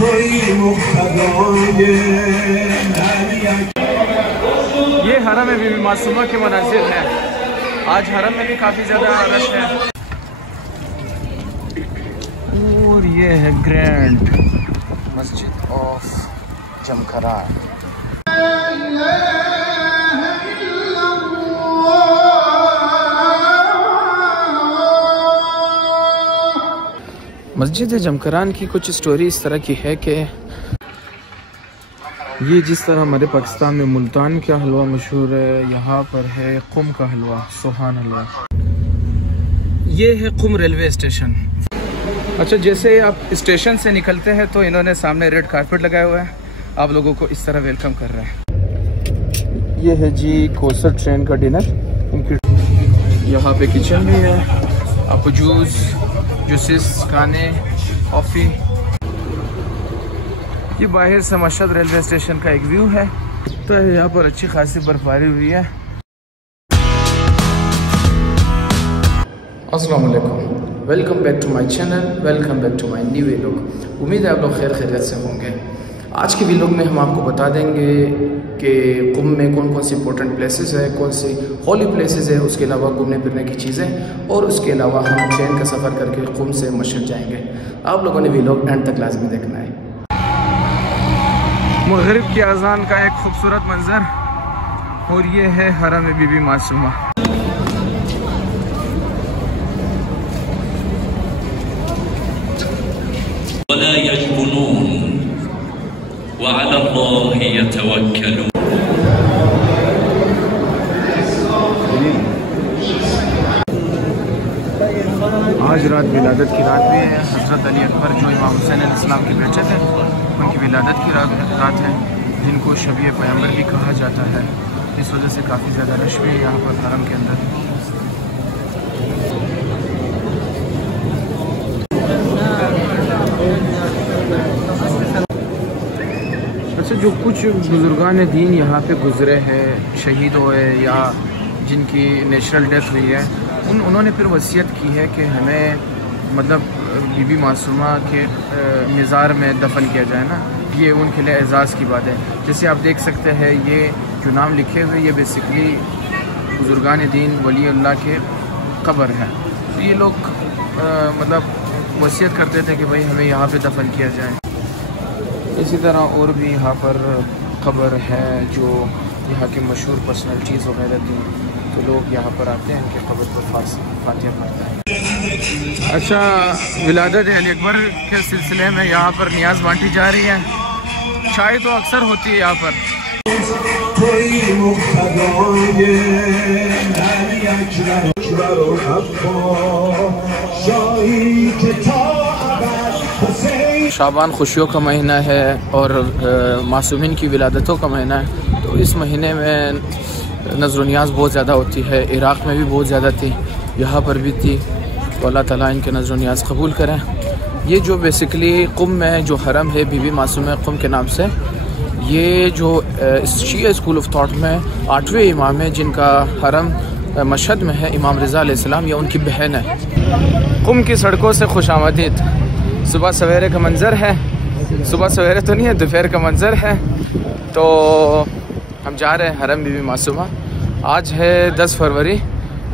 ये हरम में बीबी मासूमा के मनाजिर हैं। आज हरम में भी काफ़ी ज़्यादा रश है। और ये है ग्रैंड मस्जिद ऑफ जमकरान। मस्जिद जमकरान की कुछ स्टोरी इस तरह की है कि ये जिस तरह हमारे पाकिस्तान में मुल्तान का हलवा मशहूर है, यहाँ पर है कुम का हलवा, सोहान हलवा। ये है कुम रेलवे स्टेशन। अच्छा, जैसे आप स्टेशन से निकलते हैं तो इन्होंने सामने रेड कारपेट लगाया हुआ है, आप लोगों को इस तरह वेलकम कर रहे हैं। ये है जी कोस्टर ट्रेन का डिनर। यहाँ पे किचन भी है, आपको जूसेस, खाने, कॉफ़ी। ये बाहर से मशहद रेलवे स्टेशन का एक व्यू है। तो यहाँ पर अच्छी खासी बर्फबारी हुई है। अस्सलाम वालेकुम, welcome back to my channel, welcome back to my new vlog. उम्मीद है आप लोग खैरियत से होंगे। आज के व्लॉग में हम आपको बता देंगे कि कुम में कौन कौन सी इंपॉर्टेंट प्लेसेस है, कौन सी हॉली प्लेसेस है, उसके अलावा घूमने फिरने की चीज़ें, और उसके अलावा हम ट्रेन का सफ़र करके कुम से मशहद जाएंगे। आप लोगों ने व्लॉग एंड तक लाजमी देखना है। मगरिब की अजान का एक खूबसूरत मंजर, और ये है हरम बीबी मासूमा। आज रात विलादत की रात भी है। हज़रत अली अकबर जो इमाम हुसैन अलैहिस्सलाम के बेटे थे, उनकी विलादत की रात है, जिनको शबीए पैगंबर भी कहा जाता है। इस वजह से काफ़ी ज़्यादा रश भी है यहाँ पर हरम के अंदर। अच्छा, जो कुछ बुजुर्गान दीन यहाँ पे गुजरे हैं, शहीद हुए या जिनकी नेचुरल डेथ हुई है, उन्होंने फिर वसीयत की है कि हमें मतलब बीबी मासूमा के मज़ार में दफन किया जाए ना। ये उनके लिए एजाज़ की बात है। जैसे आप देख सकते हैं, ये जो नाम लिखे हुए, ये बेसिकली बुजुर्गान दीन वली अल्लाह के कब्र है। तो ये लोग मतलब वसीयत करते थे कि भाई हमें यहाँ पे दफन किया जाए। इसी तरह और भी यहाँ पर कब्र है जो यहाँ की मशहूर पर्सनैलिटीज़ वगैरह थी, तो लोग यहाँ पर आते हैं, इनके कब्र पर फातिहा पढ़ते हैं। अच्छा, विलादत अली अकबर के सिलसिले में यहाँ पर नियाज बांटी जा रही है। चाय तो अक्सर होती है यहाँ पर। शाबान खुशियों का महीना है और मासूमिन की विलादतों का महीना है, तो इस महीने में नज़र नियाज़ बहुत ज़्यादा होती है। इराक़ में भी बहुत ज़्यादा थी, यहाँ पर भी थी। तो अल्लाह ताला इनके नज़र नियाज़ कबूल करें। ये जो बेसिकली कुम में जो हरम है बीबी मासूमा कुम के नाम से, ये जो शिया स्कूल ऑफ थॉट में 8वें इमाम है, जिनका हरम मशहद में है, इमाम रिज़ा अलैहिस्सलाम, या उनकी बहन है। कुम की सड़कों से खुशामदीद। सुबह सवेरे का मंज़र है, सुबह सवेरे तो नहीं है, दोपहर का मंज़र है। तो हम जा रहे हैं हरम बीबी मासूमा। आज है 10 फरवरी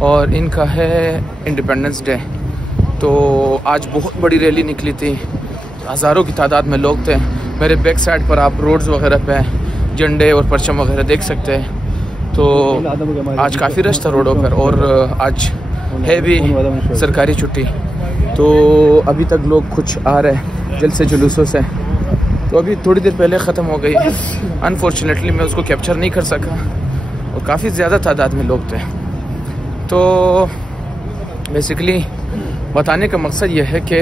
और इनका है इंडिपेंडेंस डे। तो आज बहुत बड़ी रैली निकली थी, हज़ारों की तादाद में लोग थे। मेरे बैक साइड पर आप रोड्स वगैरह पे झंडे और परचम वगैरह देख सकते हैं। तो आज काफ़ी रश था रोडों पर, और आज है भी सरकारी छुट्टी। तो अभी तक लोग कुछ आ रहे हैं जलसे जुलूसों से। तो अभी थोड़ी देर पहले ख़त्म हो गई। अनफॉर्चुनेटली मैं उसको कैप्चर नहीं कर सका, और काफ़ी ज़्यादा तादाद में लोग थे। तो बेसिकली बताने का मकसद ये है कि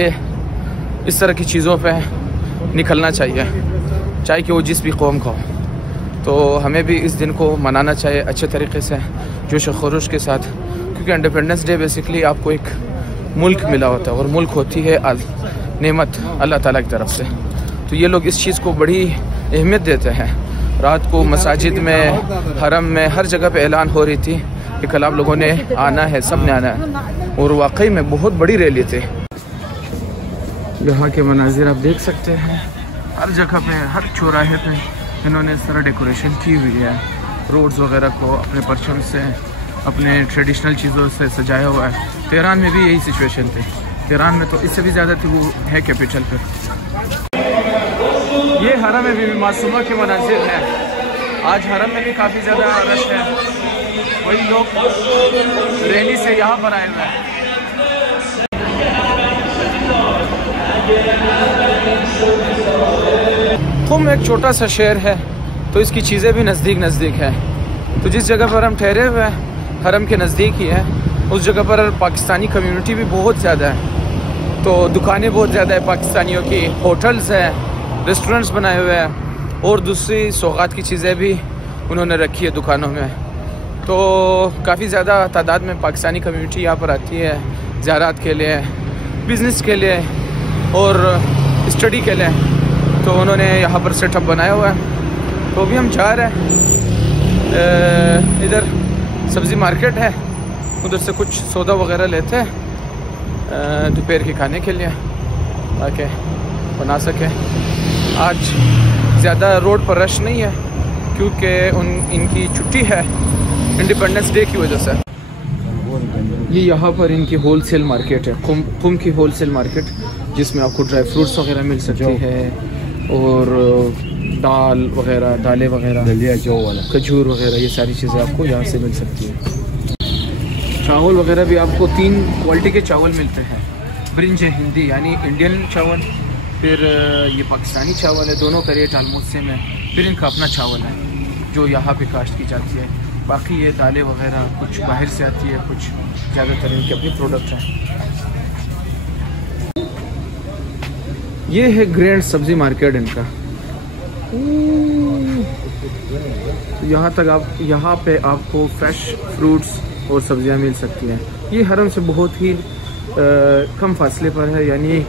इस तरह की चीज़ों पे निकलना चाहिए, चाहे कि वो जिस भी कौम का हो। तो हमें भी इस दिन को मनाना चाहिए अच्छे तरीके से, जोश खरोश के साथ, क्योंकि इंडिपेंडेंस डे बेसिकली आपको एक मुल्क मिला होता है, और मुल्क होती है नेमत अल्लाह ताला की तरफ से। तो ये लोग इस चीज़ को बड़ी अहमियत देते हैं। रात को मसाजिद में, हरम में, हर जगह पे ऐलान हो रही थी कि कल आप लोगों ने आना है, सब ने आना है, और वाकई में बहुत बड़ी रैली थी। यहाँ के मनाजिर आप देख सकते हैं। हर जगह पे, हर चौराहे पे इन्होंने इस तरह डेकोरेशन की हुई है। रोड्स वगैरह को अपने परचम से, अपने ट्रेडिशनल चीज़ों से सजाया हुआ है। तेहरान में भी यही सिचुएशन थी। तेहरान में तो इससे भी ज़्यादा थी, वो है कैपिटल पे। ये हरम में भी मासूमा के मनाजिर हैं। आज हरम में भी काफ़ी ज़्यादा रश है। वही लोग रैली से यहाँ पर आए हुए हैं। कुम एक छोटा सा शहर है, तो इसकी चीज़ें भी नज़दीक हैं। तो जिस जगह पर हम ठहरे हुए हैं हरम के नज़दीक ही है, उस जगह पर पाकिस्तानी कम्युनिटी भी बहुत ज़्यादा है। तो दुकानें बहुत ज़्यादा है पाकिस्तानियों की, होटल्स हैं, रेस्टोरेंट्स बनाए हुए हैं और दूसरी सौगात की चीज़ें भी उन्होंने रखी है दुकानों में। तो काफ़ी ज़्यादा तादाद में पाकिस्तानी कम्युनिटी यहाँ पर आती है ज़ियारत के लिए, बिज़नेस के लिए और स्टडी के लिए। तो उन्होंने यहाँ पर सेटअप बनाया हुआ है। तो अभी हम जा रहे हैं, इधर सब्ज़ी मार्केट है, उधर से कुछ सौदा वगैरह लेते हैं दोपहर के खाने के लिए ताकि बना सकें। आज ज़्यादा रोड पर रश नहीं है क्योंकि इनकी छुट्टी है इंडिपेंडेंस डे की वजह से। ये यहाँ पर इनकी होलसेल मार्केट है, कुम की होलसेल मार्केट, जिसमें आपको ड्राई फ्रूट्स वगैरह मिल सकती है और दाल वगैरह, दालें वगैरह, खजूर वगैरह, ये सारी चीज़ें आपको यहाँ से मिल सकती है। चावल वगैरह भी आपको 3 क्वालिटी के चावल मिलते हैं। ब्रिंज है हिंदी यानी इंडियन चावल, फिर ये पाकिस्तानी चावल है, दोनों का रेट ऑलमोस्ट सेम है। फिर इनका अपना चावल है जो यहाँ पे काश्त की जाती है। बाकी ये दालें वगैरह कुछ बाहर से आती है, कुछ ज़्यादातर इनके अपनी प्रोडक्ट हैं। ये है ग्रैंड सब्ज़ी मार्केट इनका। तो यहाँ पे आपको फ्रेश फ्रूट्स और सब्जियां मिल सकती हैं। ये हरम से बहुत ही कम फासले पर है, यानी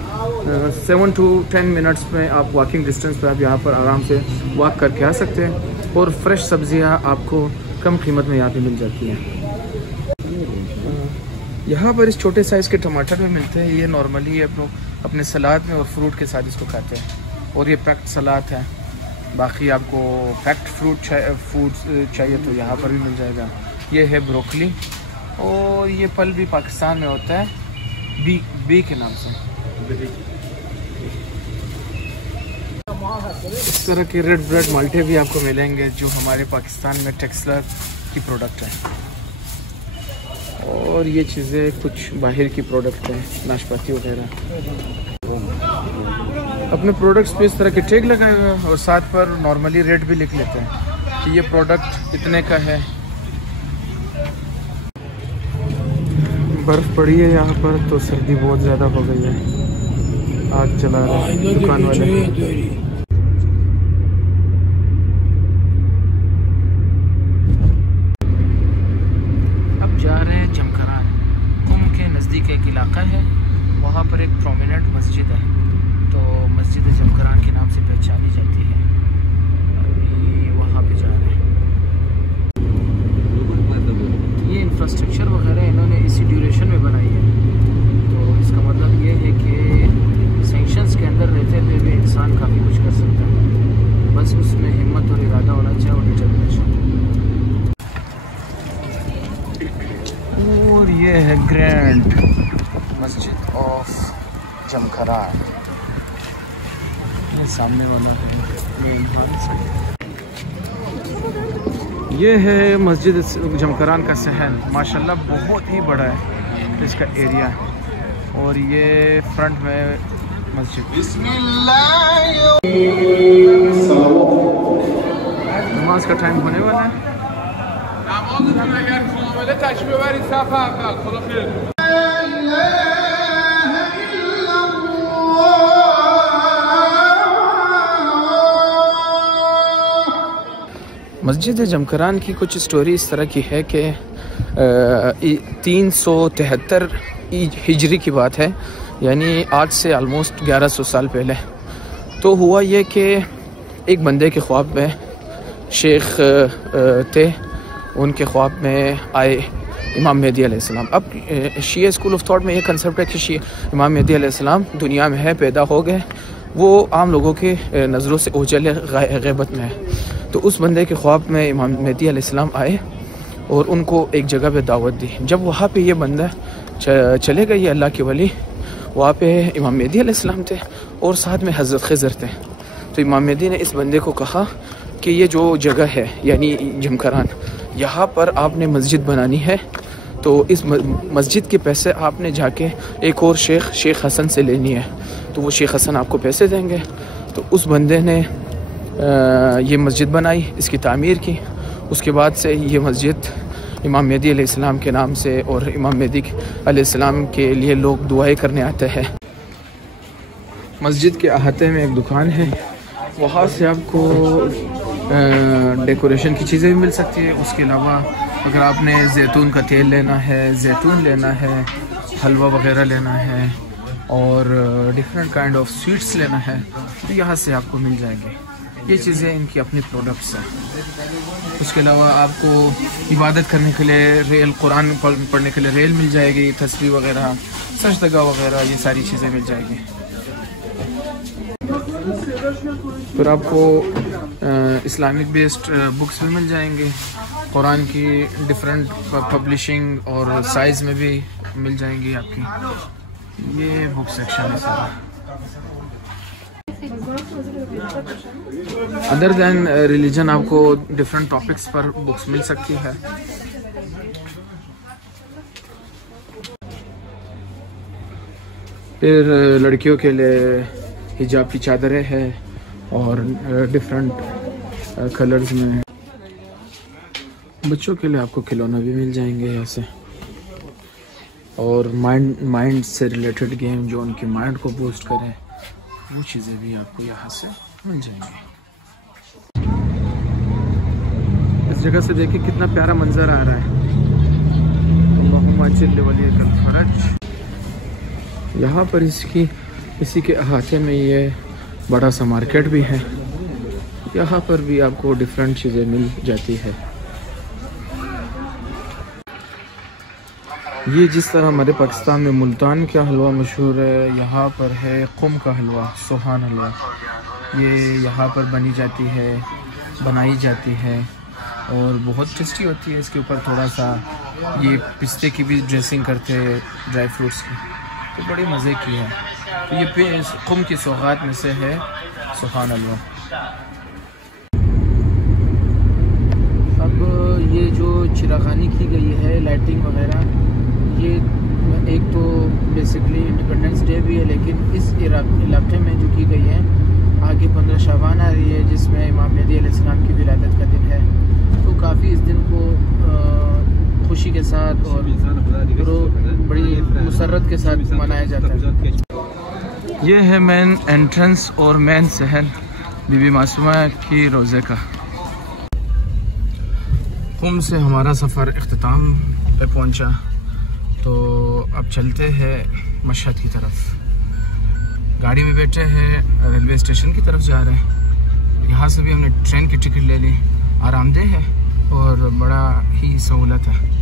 7 to 10 मिनट्स में आप वॉकिंग डिस्टेंस पर आप यहाँ पर आराम से वॉक करके आ सकते हैं और फ्रेश सब्जियां आपको कम कीमत में यहाँ पे मिल जाती हैं। यहाँ पर इस छोटे साइज़ के टमाटर भी मिलते हैं। ये नॉर्मली अपने सलाद में और फ्रूट के साथ इसको खाते हैं और ये पैक्ड सलाद है। बाकी आपको पैक्ड फूड्स चाहिए तो यहाँ पर भी मिल जाएगा। ये है ब्रोकली और ये फल भी पाकिस्तान में होता है बी के नाम से। इस तरह के रेड ब्रेड माल्टे भी आपको मिलेंगे जो हमारे पाकिस्तान में टेक्सला की प्रोडक्ट है। और ये चीज़ें कुछ बाहर की प्रोडक्ट हैं, नाशपाती वगैरह। अपने प्रोडक्ट्स पे इस तरह के टैग लगाए हुए हैं और साथ पर नॉर्मली रेट भी लिख लेते हैं कि ये प्रोडक्ट इतने का है। बर्फ़ पड़ी है यहाँ पर तो सर्दी बहुत ज़्यादा हो गई है। आग जला रहे हैं दुकान वाले। अब जा रहे हैं जमखरान। कुम के नज़दीक एक इलाका है, वहाँ पर एक प्रोमिनेंट मस्जिद है, तो मस्जिद जमखरान के नाम से पहचानी जाती है। अभी वहाँ पे जा रहे हैं। ये इंफ्रास्ट्रक्चर वगैरह इन्होंने इसी ड्यूरेशन में बनाई है, तो इसका मतलब ये है कि सेंक्शंस के अंदर रहते हुए भी इंसान काफ़ी कुछ कर सकता है, बस उसमें हिम्मत और इरादा होना चाहिए और डिटर्मिनेशन। और ये है ग्रैंड मस्जिद ऑफ जमखरान, ये सामने वाला ये है मस्जिद जमखरान का शहर। माशाल्लाह बहुत ही बड़ा है इसका एरिया और ये फ्रंट में मस्जिद। नमाज का टाइम होने वाला है। मस्जिद जमखरान की कुछ स्टोरी इस तरह की है कि 373 हिजरी की बात है, यानी आज से आलमोस्ट 1100 साल पहले। तो हुआ ये कि एक बंदे के ख्वाब में शेख थे, उनके ख्वाब में आए इमाम मेहदी अलैहिस्सलाम। अब शिया स्कूल ऑफ थॉट में ये कंसेप्ट है कि इमाम मेहदी अलैहिस्सलाम दुनिया में है, पैदा हो गए वो आम लोगों के नज़रों से ओझल ग़ैबत में है। तो उस बंदे के ख्वाब में इमाम मेहदी अलैहिस्सलाम आए और उनको एक जगह पे दावत दी। जब वहाँ पे ये बंदा चले गए, ये अल्लाह के वली, वहाँ पे इमाम मेहदी अलैहिस्सलाम थे और साथ में हज़रत खिज़र थे। तो इमाम मेहदी ने इस बंदे को कहा कि ये जो जगह है यानी जमकरान, यहाँ पर आपने मस्जिद बनानी है, तो इस मस्जिद के पैसे आपने जाके एक और शेख हसन से लेनी है, तो वो शेख हसन आपको पैसे देंगे। तो उस बंदे ने ये मस्जिद बनाई, इसकी तामीर की। उसके बाद से ये मस्जिद इमाम मेहदी अलैहिस्सलाम के नाम से, और इमाम मेहदी अलैहिस्सलाम के लिए लोग दुआएं करने आते हैं। मस्जिद के अहाते में एक दुकान है, वहाँ से आपको डेकोरेशन की चीज़ें भी मिल सकती है। उसके अलावा अगर आपने जैतून का तेल लेना है, जैतून लेना है, हलवा वगैरह लेना है और डिफरेंट काइंड ऑफ स्वीट्स लेना है, तो यहाँ से आपको मिल जाएंगे। ये चीज़ें इनकी अपनी प्रोडक्ट्स हैं। उसके अलावा आपको इबादत करने के लिए रेल, कुरान पढ़ने के लिए रेल मिल जाएगी, तस्बीह वगैरह, सजदगा वगैरह, ये सारी चीज़ें मिल जाएगी। फिर आपको इस्लामिक बेस्ड बुक्स भी मिल जाएंगे, कुरान की डिफरेंट पब्लिशिंग और साइज़ में भी मिल जाएंगी आपकी। ये बुक सेक्शन है सारा। अदर दैन रिलीजन आपको डिफरेंट टॉपिक्स पर बुक्स मिल सकती है। फिर लड़कियों के लिए हिजाब की चादरें हैं और डिफरेंट कलर्स में। बच्चों के लिए आपको खिलौना भी मिल जाएंगे यहाँ से, और माइंड से रिलेटेड गेम जो उनके माइंड को बूस्ट करें, वो चीज़ें भी आपको यहाँ से मिल जाएंगी। इस जगह से देखिए कितना प्यारा मंजर आ रहा है। यहाँ पर इसी के अहाते में ये बड़ा सा मार्केट भी है। यहाँ पर भी आपको डिफरेंट चीज़ें मिल जाती है। ये जिस तरह हमारे पाकिस्तान में मुल्तान का हलवा मशहूर है, यहाँ पर है कुम का हलवा, सोहान हलवा। ये यहाँ पर बनाई जाती है और बहुत टेस्टी होती है। इसके ऊपर थोड़ा सा ये पिस्ते की भी ड्रेसिंग करते हैं, ड्राई फ्रूट्स की, तो बड़ी मज़े की है। तो ये कुम की सौगात में से है सोहान हलवा। अब ये जो चिरागानी की गई है, लाइटिंग वगैरह, ये एक तो बेसिकली इंडिपेंडेंस डे भी है, लेकिन इस इलाके में जो की गई है, आगे 15 शाबान आ रही है जिसमें इमाम मेहदी अलैहिस्सलाम की विलादत का दिन है, तो काफ़ी इस दिन को खुशी के साथ और बड़ी मुसर्रत के साथ मनाया जाता है। ये है मेन एंट्रेंस और मेन शहर बीबी मासूमा की रोज़े का। कुम से हमारा सफ़र इख्तिताम पे पहुंचा, तो अब चलते हैं मशहद की तरफ। गाड़ी में बैठे हैं, रेलवे स्टेशन की तरफ जा रहे हैं। यहाँ से भी हमने ट्रेन की टिकट ले ली, आरामदेह है और बड़ा ही सहूलत है।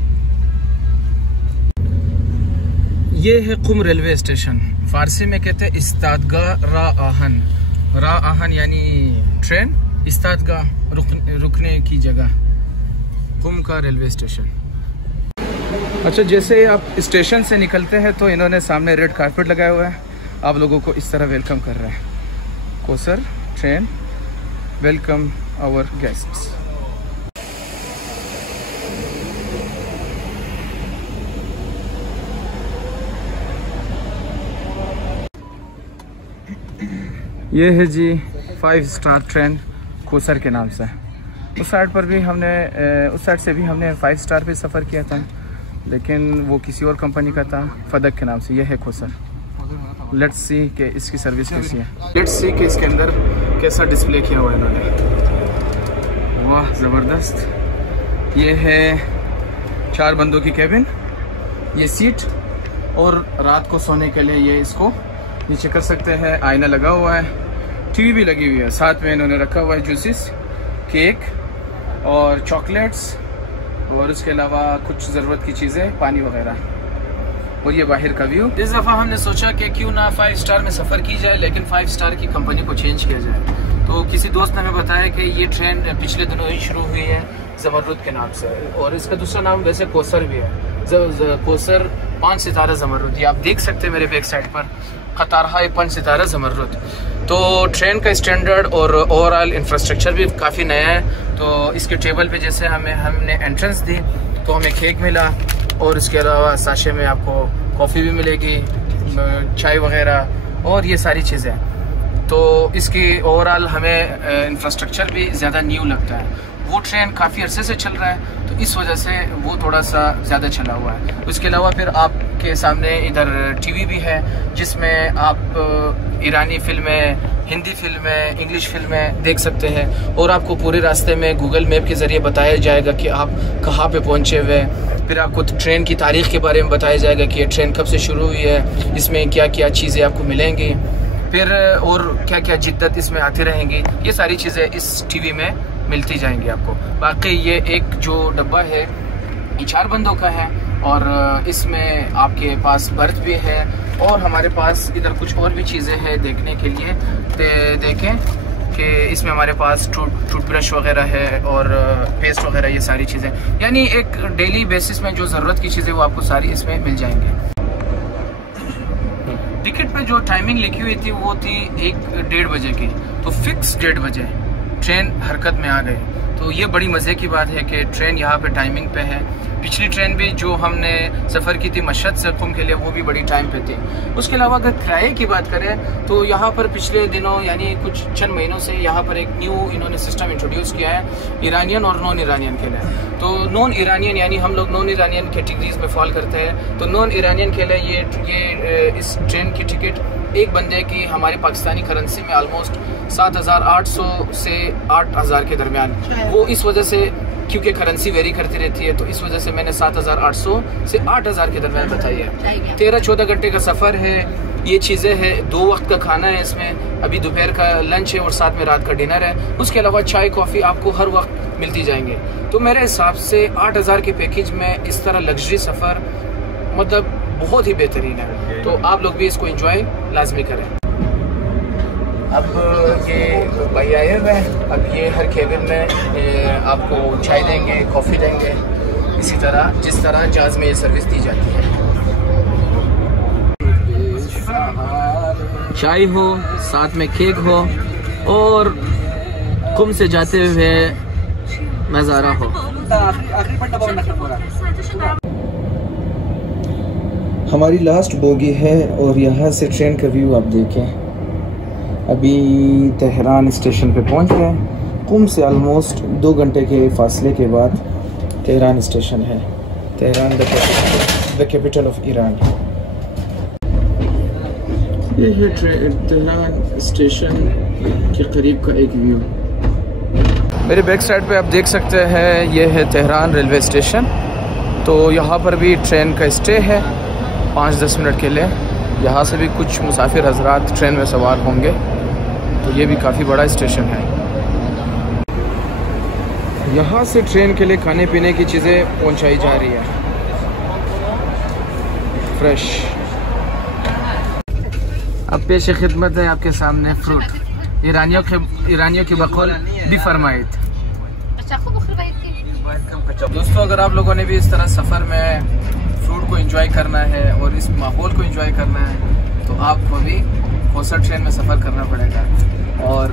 ये है कुम रेलवे स्टेशन, फारसी में कहते हैं इस्तादगाह रा आहन। रा आहन यानी ट्रेन, इस्तादगाह रुकने की जगह, कुम का रेलवे स्टेशन। अच्छा, जैसे आप स्टेशन से निकलते हैं तो इन्होंने सामने रेड कारपेट लगाया हुआ है, आप लोगों को इस तरह वेलकम कर रहे हैं। कोसर ट्रेन वेलकम आवर गेस्ट्स। ये है जी 5 स्टार ट्रेन कोसर के नाम से। उस साइड पर भी उस साइड से भी हमने 5 स्टार पे सफ़र किया था, लेकिन वो किसी और कंपनी का था, फदक के नाम से। ये है कोसर। लेट्स सी कि इसकी सर्विस कैसी है। लेट्स सी कि इसके अंदर कैसा डिस्प्ले किया हुआ है इन्होंने। वाह, ज़बरदस्त। ये है 4 बंदों की कैबिन, ये सीट, और रात को सोने के लिए ये इसको नीचे कर सकते हैं। आईना लगा हुआ है, टीवी भी लगी हुई है। साथ में इन्होंने रखा हुआ है जूसेस, केक और चॉकलेट्स, और इसके अलावा कुछ ज़रूरत की चीज़ें, पानी वगैरह। और ये बाहर का व्यू। इस दफ़ा हमने सोचा कि क्यों ना 5 स्टार में सफ़र की जाए, लेकिन 5 स्टार की कंपनी को चेंज किया जाए। तो किसी दोस्त ने हमें बताया कि ये ट्रेन पिछले दिनों ही शुरू हुई है ज़मरुद के नाम से, और इसका दूसरा नाम वैसे कोसर भी है। कोसर 5 सितारा ज़मरुद, ये आप देख सकते हैं मेरे बैक साइड पर कतार हाई 5 सितारा ज़मरुद। तो ट्रेन का स्टैंडर्ड और ओवरऑल इंफ्रास्ट्रक्चर भी काफ़ी नया है। तो इसके टेबल पे जैसे हमने एंट्रेंस दी तो हमें केक मिला, और इसके अलावा साशे में आपको कॉफ़ी भी मिलेगी, चाय वगैरह और ये सारी चीज़ें। तो इसकी ओवरऑल हमें इंफ्रास्ट्रक्चर भी ज़्यादा न्यू लगता है। वो ट्रेन काफ़ी अरसे से चल रहा है तो इस वजह से वो थोड़ा सा ज़्यादा चला हुआ है। उसके अलावा फिर आपके सामने इधर टीवी भी है जिसमें आप ईरानी फिल्में, हिंदी फिल्में, इंग्लिश फिल्में देख सकते हैं, और आपको पूरे रास्ते में गूगल मैप के ज़रिए बताया जाएगा कि आप कहाँ पे पहुँचे हुए। फिर आपको ट्रेन की तारीख़ के बारे में बताया जाएगा कि ये ट्रेन कब से शुरू हुई है, इसमें क्या क्या चीज़ें आपको मिलेंगी, फिर और क्या क्या जिद्दत इसमें आती रहेंगी। ये सारी चीज़ें इस टीवी में मिलती जाएंगी आपको। बाकी ये एक जो डब्बा है ये 4 बंदों का है, और इसमें आपके पास बर्थ भी है, और हमारे पास इधर कुछ और भी चीज़ें हैं देखने के लिए। देखें कि इसमें हमारे पास टूथब्रश वगैरह है और पेस्ट वगैरह, ये सारी चीज़ें, यानी एक डेली बेसिस में जो ज़रूरत की चीज़ें वो आपको सारी इसमें मिल जाएंगी। टिकट पे जो टाइमिंग लिखी हुई थी वो थी 1-1:30 बजे की, तो फिक्स 1:30 बजे ट्रेन हरकत में आ गई। तो ये बड़ी मज़े की बात है कि ट्रेन यहाँ पे टाइमिंग पे है। पिछली ट्रेन भी जो हमने सफ़र की थी मशहद से कुम के लिए, वो भी बड़ी टाइम पे थी। उसके अलावा अगर किराए की बात करें तो यहाँ पर पिछले दिनों यानी कुछ चंद महीनों से यहाँ पर एक न्यू इन्होंने सिस्टम इंट्रोड्यूस किया है ईरानियन और नॉन ईरानियन के लिए। तो नॉन ईरानियन यानी हम लोग नॉन ईरानियन कैटेगरीज में फॉल करते हैं, तो नॉन ईरानियन के लिए ये इस ट्रेन की टिकट एक बंदे की हमारी पाकिस्तानी करेंसी में ऑलमोस्ट 7,800 से 8,000 के दरमियान। वो इस वजह से क्योंकि करेंसी वेरी करती रहती है, तो इस वजह से मैंने 7,800 से 8,000 के दरमियान बताई है। 13-14 घंटे का सफ़र है, ये चीज़ें हैं, 2 वक्त का खाना है इसमें, अभी दोपहर का लंच है और साथ में रात का डिनर है। उसके अलावा चाय कॉफ़ी आपको हर वक्त मिलती जाएंगे। तो मेरे हिसाब से 8,000 के पैकेज में इस तरह लग्जरी सफ़र मतलब बहुत ही बेहतरीन है। तो आप लोग भी इसको एंजॉय लाजमी करें। अब ये भाई आए हुए हैं, अब ये हर केबिन में आपको चाय देंगे, कॉफ़ी देंगे, इसी तरह जिस तरह जहाज़ में ये सर्विस दी जाती है। चाय हो, साथ में केक हो, और कुम से जाते हुए नज़ारा हो। हमारी लास्ट बोगी है और यहाँ से ट्रेन का व्यू आप देखें। अभी तेहरान स्टेशन पे पहुँच गए। कुम से ऑलमोस्ट 2 घंटे के फासले के बाद तेहरान स्टेशन है। Tehran the capital of Iran. ये है तेहरान स्टेशन के करीब का एक व्यू। मेरे बैक साइड पे आप देख सकते हैं, ये है तेहरान रेलवे स्टेशन। तो यहाँ पर भी ट्रेन का स्टे है 5-10 मिनट के लिए। यहाँ से भी कुछ मुसाफिर हजरात ट्रेन में सवार होंगे। तो ये भी काफ़ी बड़ा स्टेशन है। यहाँ से ट्रेन के लिए खाने पीने की चीज़ें पहुँचाई जा रही है फ्रेश। अब पेश खिदमत है आपके सामने फ्रूट। ईरानियों की बकौल भी फरमाइद। दोस्तों, अगर आप लोगों ने भी इस तरह सफ़र में फ्रूट को एंजॉय करना है और इस माहौल को एंजॉय करना है तो आपको भी कोसर ट्रेन में सफ़र करना पड़ेगा और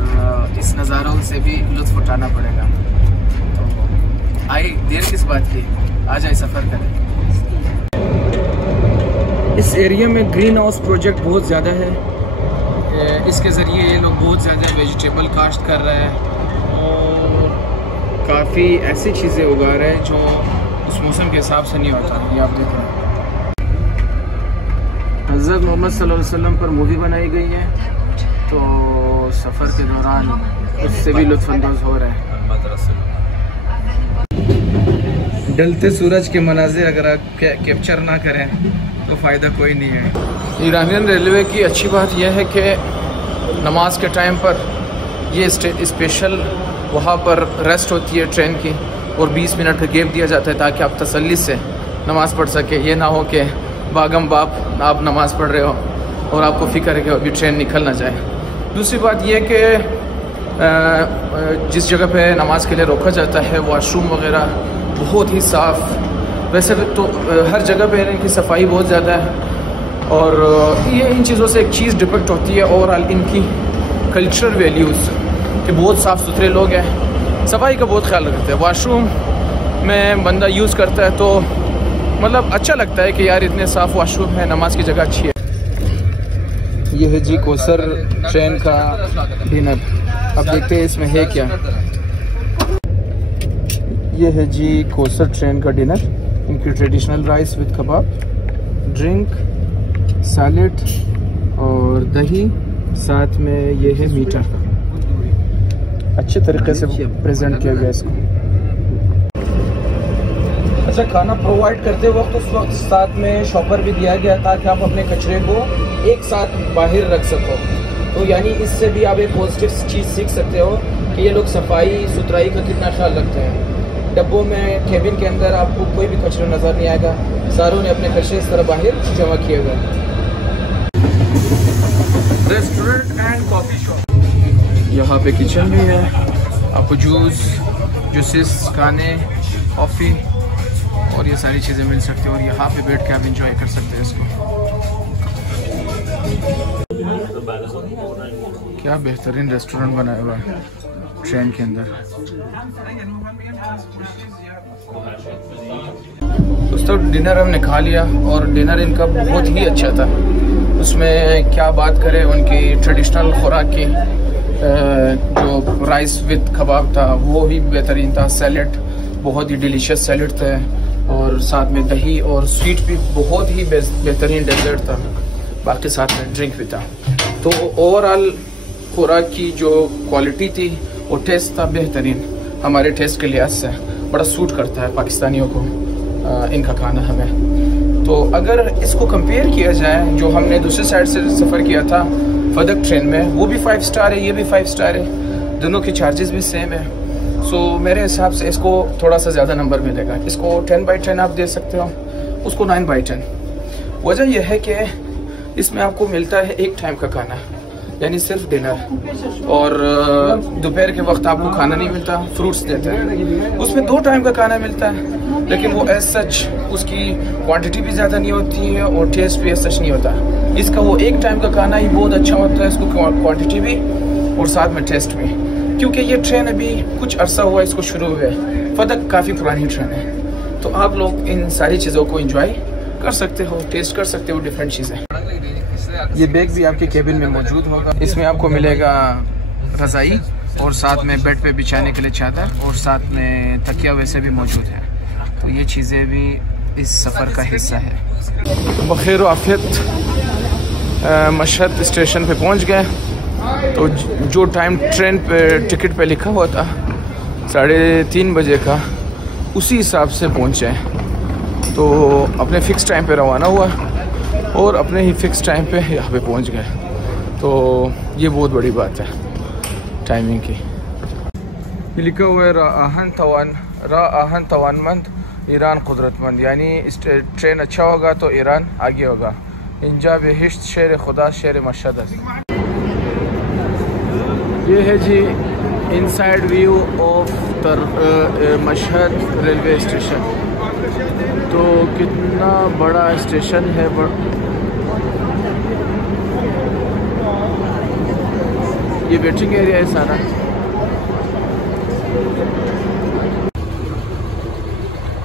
इस नज़ारों से भी लुत्फ़ उठाना पड़ेगा। तो आइए, देर किस बात की, आ जाए सफ़र करें। इस एरिया में ग्रीन हाउस प्रोजेक्ट बहुत ज़्यादा है। इसके ज़रिए ये लोग बहुत ज़्यादा वेजिटेबल काश्त कर रहे हैं और काफ़ी ऐसी चीज़ें उगा रहे हैं जो उस मौसम के हिसाब से नहीं होता। ये आप देख रहे हैं, हज़रत मोहम्मद सल्लल्लाहु अलैहि वसल्लम पर मूवी बनाई गई है, तो सफ़र के दौरान उससे भी लुत्फ़अंदाज़ हो रहे हैं। ढलते सूरज के मनाजिर अगर आप कैप्चर ना करें तो फ़ायदा कोई नहीं है। ईरानियन रेलवे की अच्छी बात यह है कि नमाज के टाइम पर ये स्पेशल वहाँ पर रेस्ट होती है ट्रेन की, और 20 मिनट का गैप दिया जाता है ताकि आप तसल्ली से नमाज़ पढ़ सके। ये ना हो कि बागम बाप आप नमाज़ पढ़ रहे हो और आपको फ़िक्र है कि अभी ट्रेन निकल ना जाए। दूसरी बात यह कि जिस जगह पे नमाज के लिए रोका जाता है वॉशरूम वगैरह बहुत ही साफ़, वैसे तो हर जगह पे इनकी सफाई बहुत ज़्यादा है और ये इन चीज़ों से एक चीज़ डिपेक्ट होती है ओवरऑल इनकी कल्चरल वैल्यूज़ कि बहुत साफ़ सुथरे लोग हैं, सफाई का बहुत ख्याल रखते हैं। वॉशरूम में बंदा यूज़ करता है तो मतलब अच्छा लगता है कि यार इतने साफ़ वॉशरूम है, नमाज की जगह अच्छी है। ये है जी कोसर ट्रेन का डिनर, अब देखते हैं इसमें है क्या। ये है जी कोसर ट्रेन का डिनर, इनकी traditional rice with kebab, drink, salad और दही, साथ में ये है मीठा। अच्छे तरीके से प्रेजेंट किया गया इसको। अच्छा, खाना प्रोवाइड करते वक्त उस वक्त साथ में शॉपर भी दिया गया ताकि आप अपने कचरे को एक साथ बाहर रख सको। तो यानी इससे भी आप एक पॉजिटिव चीज़ सीख सकते हो कि ये लोग सफाई सुथराई का कितना ख्याल रखते हैं। डब्बों में केबिन के अंदर आपको कोई भी कचरा नज़र नहीं आएगा, सारों ने अपने कचरे इस तरह बाहर जमा किए हुए हैं। रेस्टोरेंट एंड कॉफ़ी शॉप, यहाँ पे किचन भी है, आपको जूसेस, खाने, कॉफ़ी और ये सारी चीज़ें मिल सकती हैं और यहाँ पे बैठ के आप इंजॉय कर सकते हैं इसको। क्या बेहतरीन रेस्टोरेंट बनाया हुआ है ट्रेन के अंदर। दोस्तों डिनर हमने खा लिया और डिनर इनका बहुत ही अच्छा था। उसमें क्या बात करें उनकी ट्रेडिशनल खुराक की, जो राइस विद कबाब था वो भी बेहतरीन था, सैलेड बहुत ही डिलीशियस सैलेड था और साथ में दही और स्वीट भी बहुत ही बेहतरीन डेजर्ट था, बाकी साथ में ड्रिंक भी था। तो ओवरऑल खुराक की जो क्वालिटी थी और टेस्ट था बेहतरीन, हमारे टेस्ट के लिहाज से बड़ा सूट करता है पाकिस्तानियों को इनका खाना हमें। तो अगर इसको कंपेयर किया जाए, जो हमने दूसरी साइड से सफ़र किया था फदक ट्रेन में, वो भी 5 स्टार है, ये भी 5 स्टार है, दोनों के चार्जेस भी सेम है। सो मेरे हिसाब से इसको थोड़ा सा ज़्यादा नंबर मिलेगा। इसको 10/10 आप दे सकते हो, उसको 9/10। वजह यह है कि इसमें आपको मिलता है एक टाइम का खाना, यानी सिर्फ डिनर, और दोपहर के वक्त आपको खाना नहीं मिलता, फ्रूट्स देते हैं। उसमें 2 टाइम का खाना मिलता है, लेकिन वो एज सच उसकी क्वांटिटी भी ज़्यादा नहीं होती है और टेस्ट भी एज सच नहीं होता। इसका वो एक टाइम का खाना ही बहुत अच्छा होता है, इसको क्वांटिटी भी और साथ में टेस्ट भी। क्योंकि ये ट्रेन अभी कुछ अरसा हुआ इसको शुरू हुए, फदक काफ़ी पुरानी ट्रेन है, तो आप लोग इन सारी चीज़ों को एंजॉय कर सकते हो, टेस्ट कर सकते हो डिफरेंट चीज़ें। ये बैग भी आपके केबिन में मौजूद होगा, इसमें आपको मिलेगा रज़ाई और साथ में बेड पे बिछाने के लिए चादर और साथ में तकिया वैसे भी मौजूद है। तो ये चीज़ें भी इस सफ़र का हिस्सा है। बखैर आफियत मशहद स्टेशन पे पहुंच गए। तो जो टाइम ट्रेन पे टिकट पे लिखा हुआ था 3:30 बजे का, उसी हिसाब से पहुंचे। तो अपने फ़िक्स टाइम पे रवाना हुआ और अपने ही फ़िक्स टाइम पे यहाँ पे पहुंच गए। तो ये बहुत बड़ी बात है टाइमिंग की। ये लिखा हुआ है रा आहन तवानमंद ईरान कुदरतमंद, यानी ट्रेन अच्छा होगा तो ईरान आगे होगा। इंजा बेहिश्त शेर खुदा शेर मशहद। ये है जी inside view of Mashhad railway station. तो कितना बड़ा स्टेशन है, ये वेटिंग एरिया है सारा।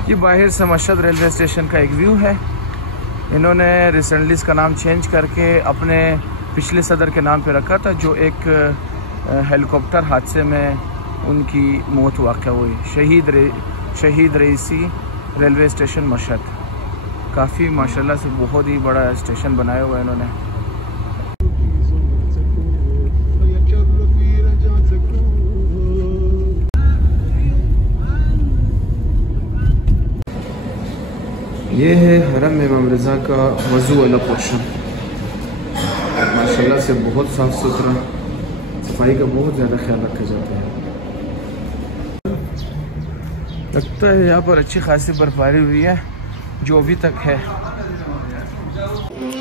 ये बाहर से मशहद रेलवे स्टेशन का एक व्यू है। इन्होंने रिसेंटली इसका नाम चेंज करके अपने पिछले सदर के नाम पे रखा था, जो एक हेलीकॉप्टर हादसे में उनकी मौत वाक़या हुई। शहीद रईसी रेलवे स्टेशन मशहद, काफ़ी माशाल्लाह से बहुत ही बड़ा स्टेशन बनाया हुआ है इन्होंने। ये है हरम इमाम रज़ा का वज़ू वाला पोर्शन, माशाल्लाह से बहुत साफ़ सुथरा, सफाई का बहुत ज़्यादा ख्याल रखा जाता है। लगता है यहाँ पर अच्छी खासी बर्फबारी हुई है जो अभी तक है।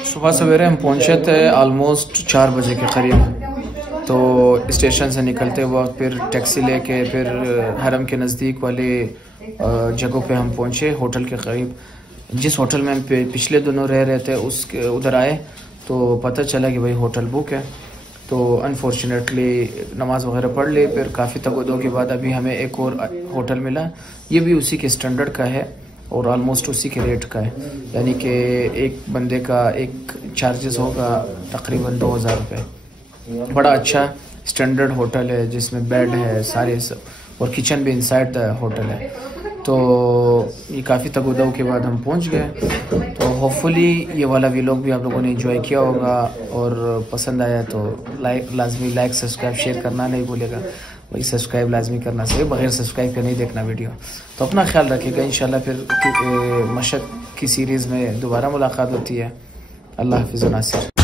सुबह सवेरे हम पहुंचे थे आलमोस्ट 4 बजे के करीब। तो स्टेशन से निकलते वक्त फिर टैक्सी लेके फिर हरम के नज़दीक वाले जगहों पे हम पहुंचे, होटल के करीब। जिस होटल में हम पिछले दिनों रह रहे थे उसके उधर आए तो पता चला कि भाई होटल बुक है। तो अनफॉर्चुनेटली नमाज़ वगैरह पढ़ ली, फिर काफ़ी तगदो के बाद अभी हमें एक और होटल मिला। ये भी उसी के स्टैंडर्ड का है और ऑलमोस्ट उसी के रेट का है, यानी कि एक बंदे का एक चार्जेस होगा तकरीबन 2000 रुपये। बड़ा अच्छा स्टैंडर्ड होटल है जिसमें बेड है सारे सब, और किचन भी इनसाइड द होटल है। तो ये काफ़ी तगदो के बाद हम पहुंच गए। तो होपफुली ये वाला व्लॉग भी आप लोगों ने एंजॉय किया होगा, और पसंद आया तो लाइक सब्सक्राइब शेयर करना नहीं भूलेगा। वही सब्सक्राइब लाजमी करना चाहिए, बगैर सब्सक्राइब के नहीं देखना वीडियो। तो अपना ख्याल रखिएगा। इंशाल्लाह फिर मशक की सीरीज़ में दोबारा मुलाकात होती है। अल्लाह हाफिज़ नासिर।